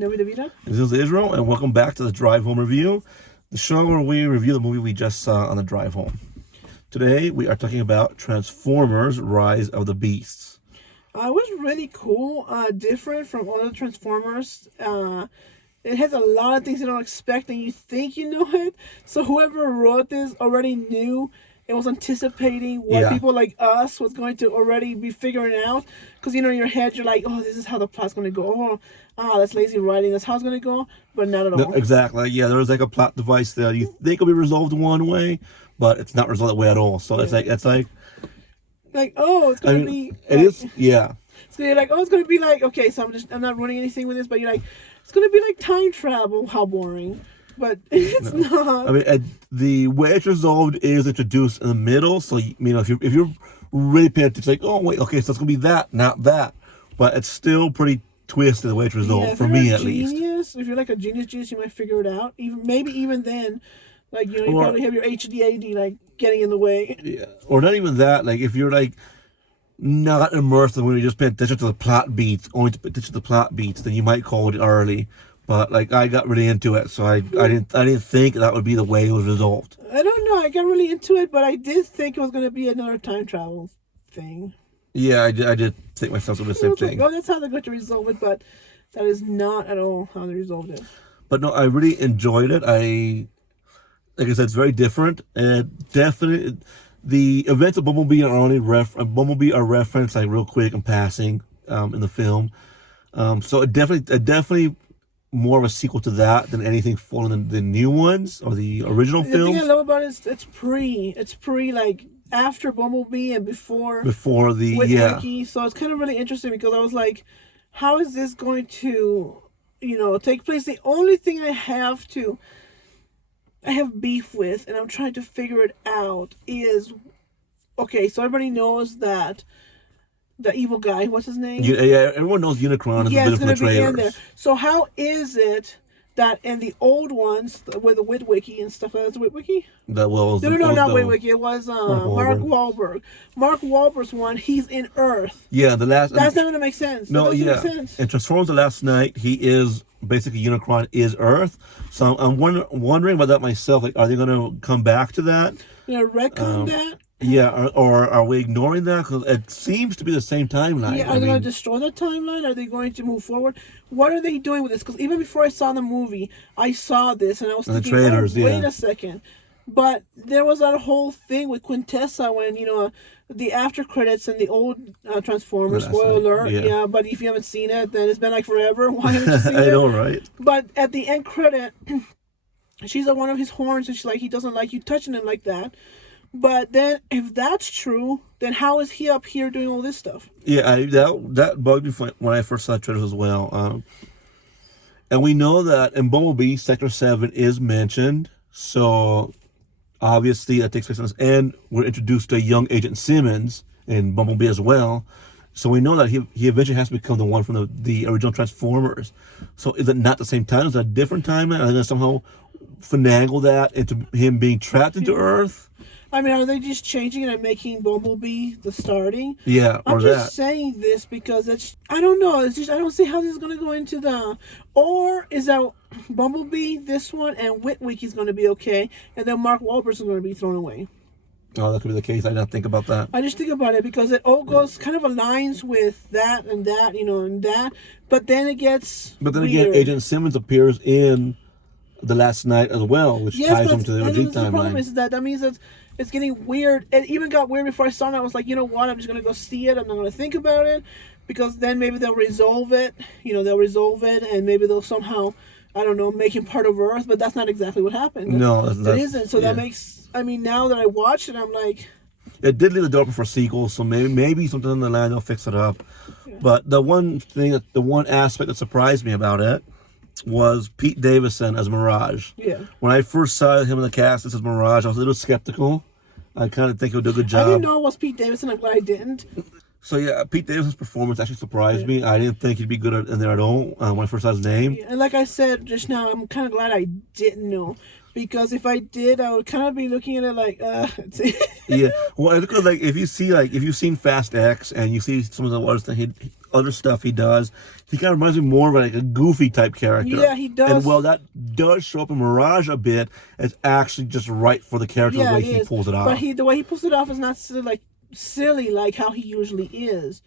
Noe DeVita. This is Israel, and welcome back to the Drive Home Review, the show where we review the movie we just saw on the drive home. Today, we are talking about Transformers: Rise of the Beasts. It was really cool, different from all the Transformers. It has a lot of things you don't expect, and you think you know it. So whoever wrote this already knew. It was anticipating what people like us was going to already be figuring out. Because, in your head, you're like, oh, this is how the plot's going to go. Oh, that's lazy writing. That's how it's going to go. But not at all. No, exactly. Yeah, there's like a plot device that you think will be resolved one way, but it's not resolved that way at all. So it's like, oh, it's going to be. It is, yeah. So you're like, oh, it's going to be like, okay, so I'm not running anything with this, but you're like, it's going to be like time travel. How boring. But it's not. I mean, the way it's resolved is introduced in the middle. So, if you're really paying attention, it's like, oh, wait, okay, so it's going to be that, not that. But it's still pretty twisted the way it's resolved, for me at least. If you're like a genius, you might figure it out. Maybe even then, like, you probably have your HDAD, like, getting in the way. Yeah. Or not even that. Like, if you're, like, not immersed in when you're just paying attention to the plot beats, only to pay attention to the plot beats, then you might call it early. But like I got really into it, so I didn't think that would be the way it was resolved. I don't know. I got really into it, but I did think it was going to be another time travel thing. Yeah, I did think myself the same thing. Like, oh, that's how they're going to resolve it, but that is not at all how they resolved it. But no, I really enjoyed it. Like I said, it's very different, and definitely the events of Bumblebee are only referenced like real quick and passing in the film. So it definitely. More of a sequel to that than anything following the new ones or the original films. The thing I love about it is it's pre like after Bumblebee and before the Wiki. So it's kind of really interesting because I was like, how is this going to take place? The only thing I have beef with, and I'm trying to figure it out, is okay, so everybody knows that the evil guy, what's his name? Yeah, everyone knows Unicron is it's from the trailers. Be in there. So how is it that in the old ones with the Witwicky and stuff like that, Witwicky? No, not Witwicky. It was Mark Wahlberg. Mark Wahlberg's one, he's in Earth. Yeah, that's not going to make sense. No, make sense. In Transformers: The Last Night, he is basically Unicron is Earth. So I'm wondering about that myself. Like, are they going to come back to that? Retcon that. Yeah, or are we ignoring that? Because it seems to be the same timeline. Yeah, are they going to destroy the timeline? Are they going to move forward? What are they doing with this? Because even before I saw the movie, I saw this and I was thinking, wait a second. But there was that whole thing with Quintessa when, the after credits and the old Transformers, spoiler alert. Yeah, but if you haven't seen it, then it's been like forever. Why haven't you seen it? I know, right? But at the end credit, she's on one of his horns and she's like, he doesn't like you touching him like that. But then, if that's true, then how is he up here doing all this stuff? Yeah, that bugged me when I first saw the trailers as well. And we know that in Bumblebee, Sector 7 is mentioned. So, obviously, that takes place on this. And we're introduced to young Agent Simmons in Bumblebee as well. So, we know that he eventually has to become the one from the original Transformers. So, is it not the same time? Is it a different timeline? Are they going to somehow finagle that into him being trapped into Earth? I mean, are they just changing it and making Bumblebee the starting? Yeah, I'm just saying this because I don't know. It's just, I don't see how this is going to go into or is that Bumblebee, this one, and Witwicky's going to be okay, and then Mark Wahlberg is going to be thrown away. Oh, that could be the case. I didn't think about that. I just think about it because it all goes kind of aligns with that and that, and that, but then it gets weird. Again, Agent Simmons appears in The Last Night as well, which ties him to the original timeline. The problem is that means that it's getting weird. It even got weird before I saw it. I was like, you know what? I'm just going to go see it. I'm not going to think about it. Because then maybe they'll resolve it. And maybe they'll somehow, I don't know, make him part of Earth. But that's not exactly what happened. No, it isn't. So that makes, now that I watched it, I'm like... It did leave the door open for sequels. So maybe something in the line they'll fix it up. Yeah. But the one aspect that surprised me about it was Pete Davidson as Mirage. Yeah. When I first saw him in the cast as Mirage, I was a little skeptical. I kind of think he would do a good job. I didn't know it was Pete Davidson. I'm glad I didn't. So yeah, Pete Davidson's performance actually surprised me. I didn't think he'd be good in there at all when I first saw his name. Yeah, and like I said just now, I'm kind of glad I didn't know. Because if I did, I would kind of be looking at it like, yeah. Well, because if you've seen Fast X and you see some of the others that other stuff he does, he kind of reminds me more of like a goofy type character. Yeah, he does. And while that does show up in Mirage a bit, it's actually just right for the character the way he pulls it off. But the way he pulls it off is not silly like how he usually is.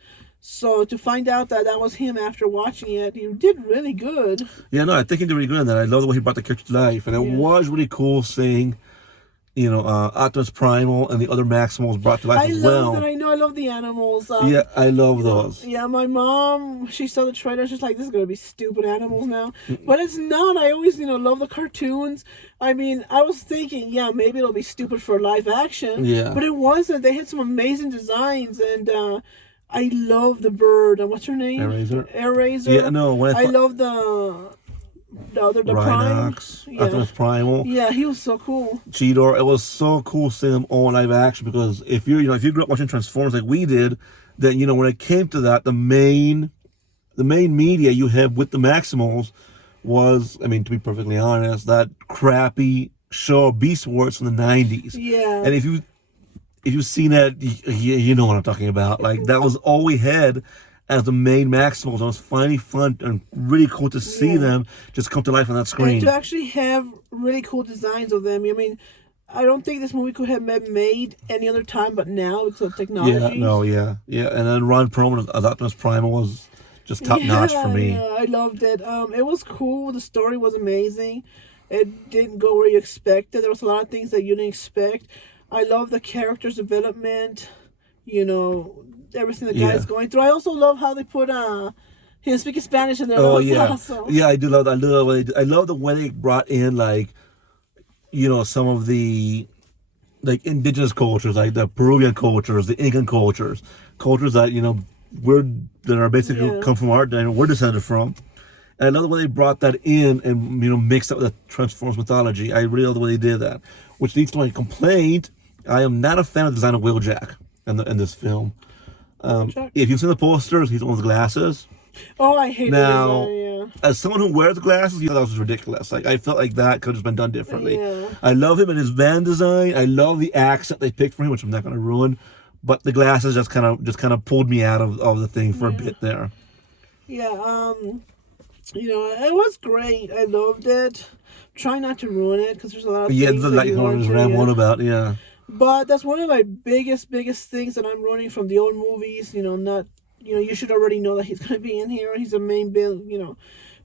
So to find out that that was him after watching it, he did really good. Yeah, no, I think he did really good in that. I love the way he brought the character to life, and it was really cool seeing, you know, Optimus Primal and the other Maximals brought to life as well. I love the animals. Yeah, I love those. Yeah, my mom, she saw the trailer. She's like, "This is gonna be stupid animals now," but it's not. I always, love the cartoons. I mean, I was thinking, yeah, maybe it'll be stupid for live action. Yeah, but it wasn't. They had some amazing designs, and I love the bird. And what's her name? Air-Razor. Yeah, no. I love the Rhinox, Prime. Optimus Primal. Yeah, he was so cool. Cheetor. It was so cool seeing them all in live action, because if you grew up watching Transformers like we did, then when it came to that, the main media you have with the Maximals was, I mean, to be perfectly honest, that crappy show Beast Wars from the 90s. Yeah. And if you've seen that, you know what I'm talking about. Like, that was all we had as the main Maximals. It was finally fun and really cool to see them just come to life on that screen. And to actually have really cool designs of them. I mean, I don't think this movie could have been made any other time but now because of technology. Yeah. And then Ron Perlman of Optimus Primal was just top notch for me. Yeah, I loved it. It was cool. The story was amazing. It didn't go where you expected. There was a lot of things that you didn't expect. I love the character's development, everything the guy's going through. I also love how they put him speaking Spanish in there. Oh, that was yeah. awesome. Yeah, I do love that. I love the way they brought in, some of the, indigenous cultures, like the Peruvian cultures, the Incan cultures that are basically come from our, and we're descended from. And I love the way they brought that in and, mixed up with the Transformers mythology. I really love the way they did that. Which leads to my complaint. I am not a fan of the design of Wheeljack in this film. If you've seen the posters, he's the one with glasses. Oh, I hate now, the design, as someone who wears glasses, that was ridiculous. Like, I felt like that could have been done differently. Yeah. I love him in his van design. I love the accent they picked for him, which I'm not going to ruin. But the glasses just kind of pulled me out of the thing for a bit there. Yeah, it was great. I loved it. Try not to ruin it because there's a lot of things that you want to rambling about, yeah. But that's one of my biggest things that I'm ruining from the old movies. You should already know that he's going to be in here. He's a main villain.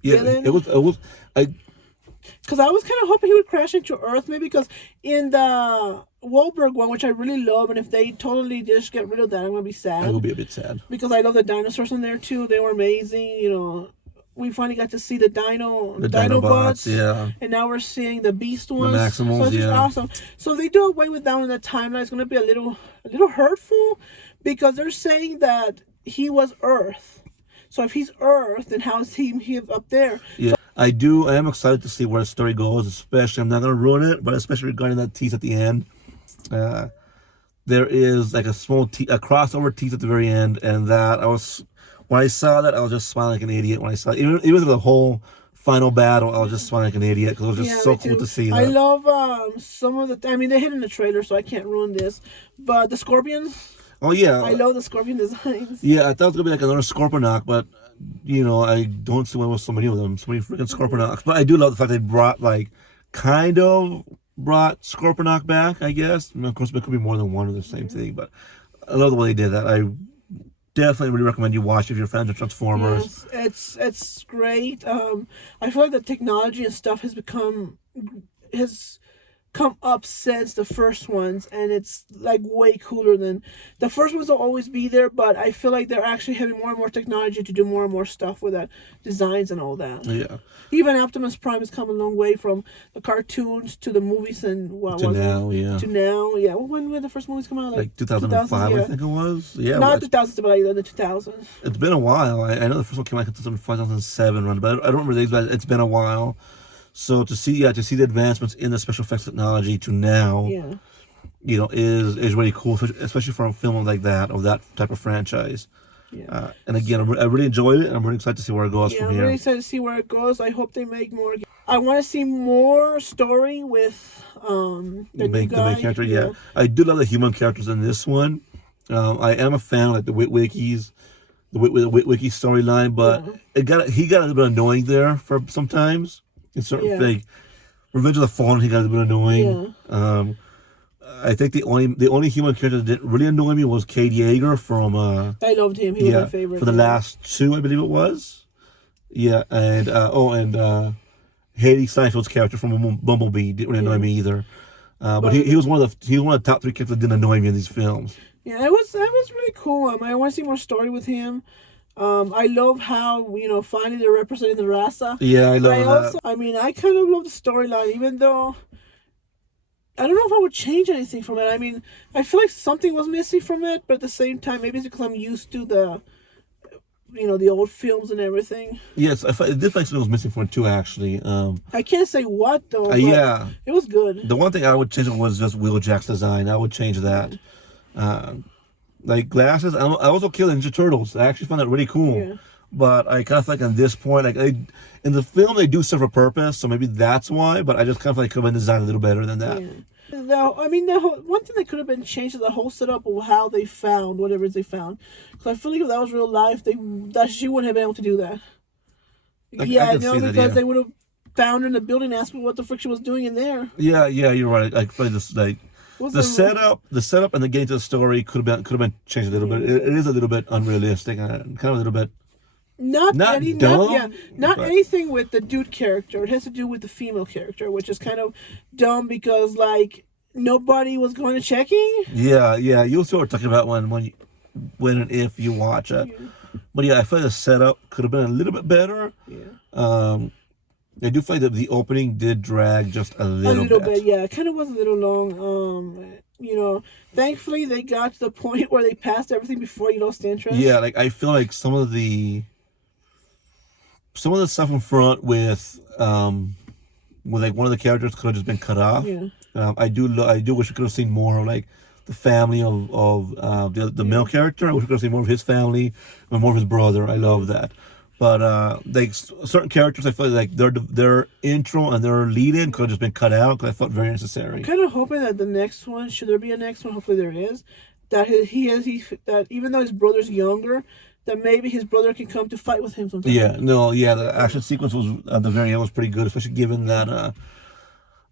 It was. Because I was kind of hoping he would crash into Earth, maybe because in the Wahlberg one, which I really love, and if they totally just get rid of that, I'm going to be sad. I will be a bit sad. Because I love the dinosaurs in there too. They were amazing. We finally got to see the Dinobots, yeah. And now we're seeing the Beast ones. The Maximals, so it's just awesome. So if they do away with that in the timeline, it's going to be a little hurtful, because they're saying that he was Earth. So if he's Earth, then how is he up there? Yeah, I am excited to see where the story goes. Especially, I'm not going to ruin it, but especially regarding that tease at the end. There is like a small a crossover tease at the very end, and that when I saw that, I was just smiling like an idiot. When I saw it, even the whole final battle, I was just smiling like an idiot because it was just so cool to see that. I love some of the. I mean, they hit in the trailer, so I can't ruin this. But the Scorpions. Oh yeah. I love the Scorpion designs. Yeah, I thought it was gonna be like another Scorponok, but I don't see why there was so many of them, so many freaking Scorponoks. But I do love the fact they brought Scorponok back. I guess. Of course, there could be more than one of the same thing, but I love the way they did that. I definitely really recommend you watch if you're fans of Transformers. Yes, it's great. I feel like the technology and stuff has come up since the first ones, and it's like way cooler than the first ones. Will always be there, but I feel like they're actually having more and more technology to do more and more stuff with that designs and all that. Yeah. Even Optimus Prime has come a long way from the cartoons to the movies, and to now. Yeah. When did the first movies come out? Like 2005, I think it was. Yeah. Not 2000s, but like the 2000s. It's been a while. I know the first one came out in 2007, but I don't remember the exact. It's been a while. So to see the advancements in the special effects technology to now, is really cool, especially for a film like that, of that type of franchise. Yeah. And again, I really enjoyed it, and I'm really excited to see where it goes from here. I'm really excited to see where it goes. I hope they make more. I want to see more story with the main character. Yeah, I do love the human characters in this one. I am a fan of like the Witwickies. wiki storyline, but he got a little bit annoying there for sometimes. In certain like Revenge of the Fallen, he got a little bit annoying. Yeah. I think the only human character that didn't really annoy me was Cade Yeager from. I loved him. He was my favorite for the last two, I believe it was. Yeah, and Haley Steinfeld's character from Bumblebee didn't really annoy me either. But he was one of the top three characters that didn't annoy me in these films. Yeah, that was really cool. I want to see more story with him. I love how finally they're representing the Rasa. Yeah, I love that. I mean, I kind of love the storyline, even though I don't know if I would change anything from it. I mean, I feel like something was missing from it, but at the same time, maybe it's because I'm used to the old films and everything. Yes, this actually was missing from it too. Actually, I can't say what though. Yeah, it was good. The one thing I would change was just Wheeljack's design. I would change that. Like glasses, I was okay with Ninja Turtles. I actually found that really cool. Yeah. But I kind of like on this point, like in the film they do serve a purpose, so maybe that's why. But I just kind of like could have been designed a little better than that. Yeah. Now, I mean, the one thing that could have been changed is the whole setup of how they found whatever they found. Because I feel like if that was real life, she wouldn't have been able to do that. Because they would have found her in the building and asked me what the frick she was doing in there. Yeah, you're right. I feel like this the setup and the getting to the story could have been changed a little bit. It is a little bit unrealistic and kind of a little bit not anything with the dude character. It has to do with the female character, which is kind of dumb because like nobody was going to checking. Yeah. You also were talking about when and if you watch it. Yeah. But yeah, I feel like the setup could have been a little bit better. Yeah. I do feel like the opening did drag just a little bit. Yeah. It kind of was a little long. Thankfully they got to the point where they passed everything before you lost interest. Yeah, like I feel like some of the stuff in front with like one of the characters could have just been cut off. Yeah. I do wish we could have seen more of like the family of the male character. I wish we could have seen more of his family and more of his brother. I love that. But like certain characters, I feel like their intro and their lead-in could have just been cut out because I felt very necessary. I'm kind of hoping that the next one, should there be a next one, hopefully there is, that that even though his brother's younger, that maybe his brother can come to fight with him sometime. The action sequence was at the very end was pretty good, especially given that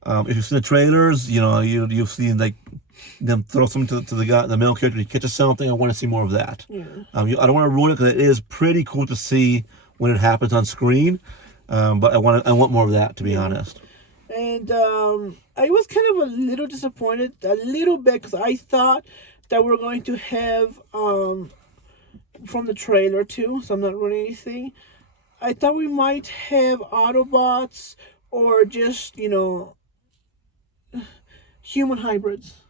if you've seen the trailers, you've seen like them throw something to the male character, he catches something. I want to see more of that. Yeah. I don't want to ruin it because it is pretty cool to see when it happens on screen. But I want more of that, to be honest. And I was kind of a little disappointed, a little bit, because I thought that we were going to have from the trailer too. So I'm not ruining anything. I thought we might have Autobots or just human hybrids.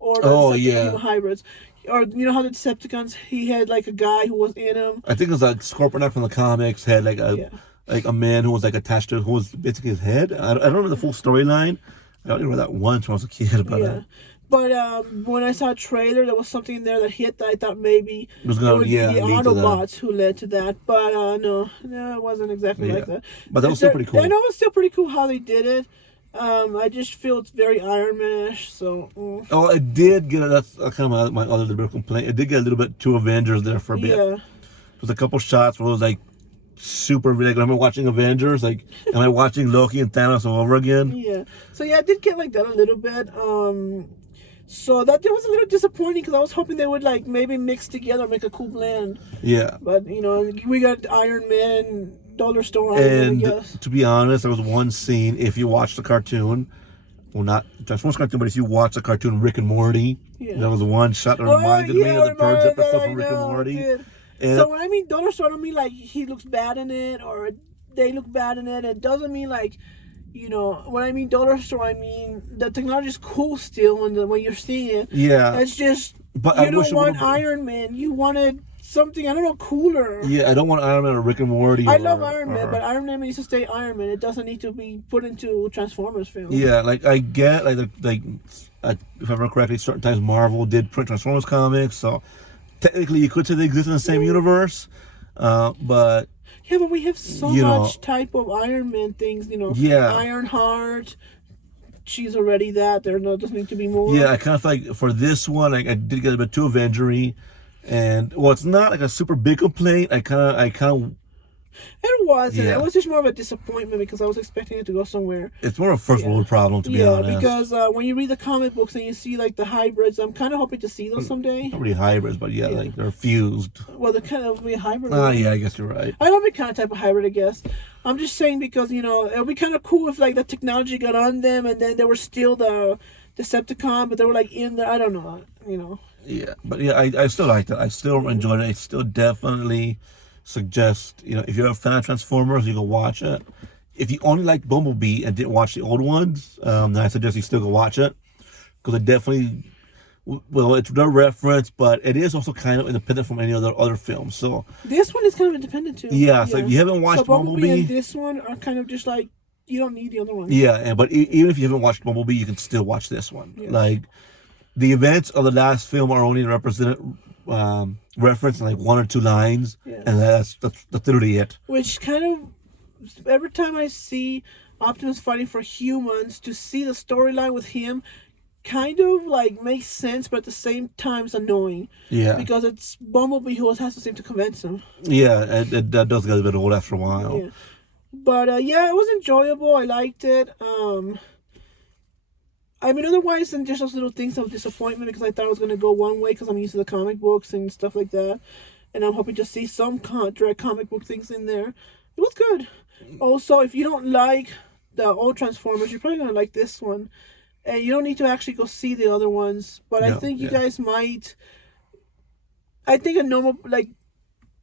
Or human hybrids. Or how the Decepticons, he had like a guy who was in him. I think it was like Scorponok from the comics had like a man who was like attached to who was basically his head. I don't remember the full storyline. I only read that once when I was a kid. But but when I saw a trailer, there was something in there that hit that I thought maybe it was going to be the Autobots who led to that. But no, it wasn't exactly like that. But that was still pretty cool. I know it was still pretty cool how they did it. I just feel it's very Iron Man-ish, so... Oh, it did get... That's kind of my other little bit of complaint. It did get a little bit too Avengers there for a bit. Yeah. There's a couple shots where it was like super... Like, am I watching Avengers? Like, am I watching Loki and Thanos all over again? Yeah. So yeah, it did get like that a little bit. So that was a little disappointing because I was hoping they would like maybe mix together, make a cool blend. Yeah. But we got Iron Man, Dollar Store, and to be honest, there was one scene. If you watch the cartoon, well, not Transformers cartoon, but if you watch the cartoon Rick and Morty, there was one shot that reminded me of the Purge episode from Rick and Morty. And so when I mean Dollar Store, I don't mean like he looks bad in it or they look bad in it. It doesn't mean like. When I mean Dollar Store, I mean the technology is cool still, and when you're seeing it, it's just. But you don't want Iron Man. You wanted something cooler. Yeah, I don't want Iron Man or Rick and Morty. I love Iron Man, but Iron Man needs to stay Iron Man. It doesn't need to be put into Transformers film. Yeah, like I get like if I remember correctly, certain times Marvel did print Transformers comics, so technically you could say they exist in the same universe, but. Yeah, but we have so much type of Iron Man things, Ironheart, she's already that. There doesn't need to be more. Yeah, I kind of like for this one, I did get a bit too Avengery. And well, it's not like a super big complaint. I kind of, It wasn't. yeah. It was just more of a disappointment because I was expecting it to go somewhere. It's more of a first world problem, to be Yeah, honest. because when you read the comic books and you see like the hybrids, I'm kind of hoping to see those someday. Not really hybrids, but yeah, like they're fused. Well, they're kind of be a hybrid. Oh, yeah, I guess you're right. I don't be kind of type of hybrid, I guess. I'm just saying because it would be kind of cool if like the technology got on them and then they were still the Decepticon, but they were like in there. I don't know. Yeah, but yeah, I still liked it. I still enjoyed it. I still definitely suggest, if you're a fan of Transformers, you go watch it. If you only liked Bumblebee and didn't watch the old ones, then I suggest you still go watch it. Because it definitely, well, it's no reference, but it is also kind of independent from any other films. So This one is kind of independent too. yeah, so if you haven't watched so Bumblebee Bumblebee, and this one are kind of just like you don't need the other one. yeah, but even if you haven't watched Bumblebee, you can still watch this one. Yeah. Like, the events of the last film are only referenced in like one or two lines, and that's literally it. Which kind of every time I see Optimus fighting for humans, to see the storyline with him kind of like makes sense, but at the same time it's annoying. Yeah. Because it's Bumblebee who has to seem to convince him. Yeah, that does get a bit old after a while. Yeah. But yeah, it was enjoyable. I liked it. I mean, otherwise than just those little things of disappointment because I thought it was going to go one way because I'm used to the comic books and stuff like that. And I'm hoping to see some direct comic book things in there. It was good. Also, if you don't like the old Transformers, you're probably going to like this one. And you don't need to actually go see the other ones. But I think you guys might... I think a normal,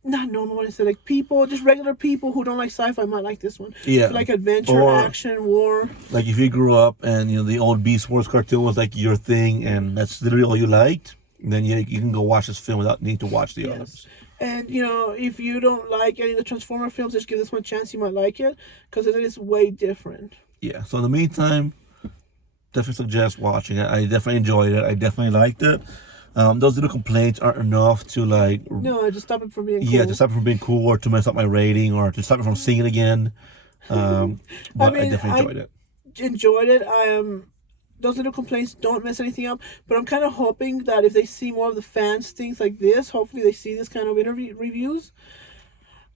not normal, what I say, like people, just regular people who don't like sci-fi might like this one. Yeah. Like adventure, Or, action, war. Like if you grew up and the old Beast Wars cartoon was like your thing and that's literally all you liked, then you can go watch this film without needing to watch the others. And if you don't like any of the Transformer films, just give this one a chance. You might like it because it is way different. Yeah. So in the meantime, definitely suggest watching it. I definitely enjoyed it. I definitely liked it. Those little complaints aren't enough to No, just stop it from being cool. Yeah, to stop it from being cool or to mess up my rating or to stop it from seeing it again. But I definitely enjoyed it. Enjoyed it. Those little complaints don't mess anything up. But I'm kind of hoping that if they see more of the fans things like this, hopefully they see this kind of interview reviews.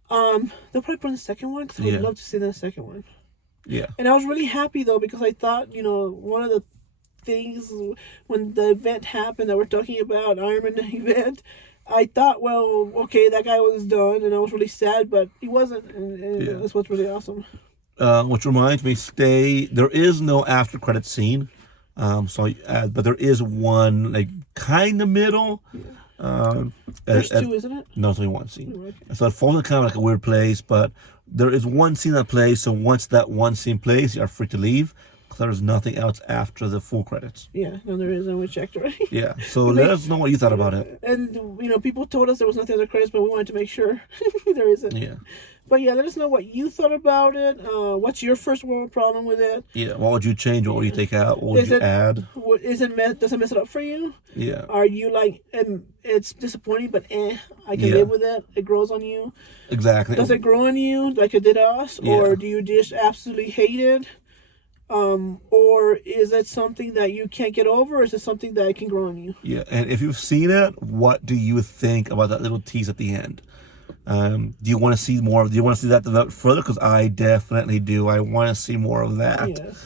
They'll probably put in the second one because I would love to see the second one. Yeah. And I was really happy though because I thought one of the things when the event happened that we're talking about, Iron Man event, I thought, well, okay, that guy was done, and I was really sad, but he wasn't, and that's what's really awesome. Which reminds me, there is no after credit scene, but there is one kind of middle. There's two, isn't it? No, it's only one scene. Oh, okay. So it falls in kind of like a weird place, but there is one scene that plays. So once that one scene plays, you are free to leave. There's nothing else after the full credits. Yeah, no, there is. We checked already. Yeah, so let us know what you thought about it. And people told us there was nothing other credits, but we wanted to make sure there isn't. Yeah. But yeah, let us know what you thought about it. What's your first world problem with it? Yeah. What would you change? What would you take out? What would you add? Does it mess it up for you? Yeah. Are you like, it's disappointing, but I can live with it. It grows on you. Exactly. Does it grow on you like it did us, or do you just absolutely hate it? Or is it something that you can't get over, or is it something that can grow on you? Yeah, and if you've seen it, what do you think about that little tease at the end? Do you want to see more? Do you want to see that develop further? Because I definitely do. I want to see more of that. Yes.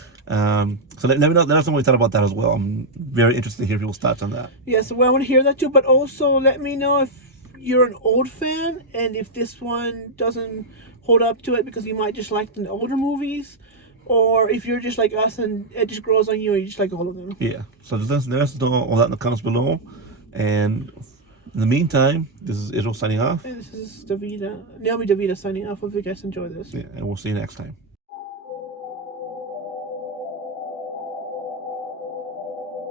So let me know. Let us know what you thought about that as well. I'm very interested to hear people's thoughts on that. Yes, well, I want to hear that too. But also, let me know if you're an old fan and if this one doesn't hold up to it because you might just like the older movies. Or if you're just like us and it just grows on you and you just like all of them. Yeah. So let us know all that in the comments below. And in the meantime, this is Israel signing off. And this is Naomi Davida signing off. Hope you guys enjoy this. Yeah, and we'll see you next time.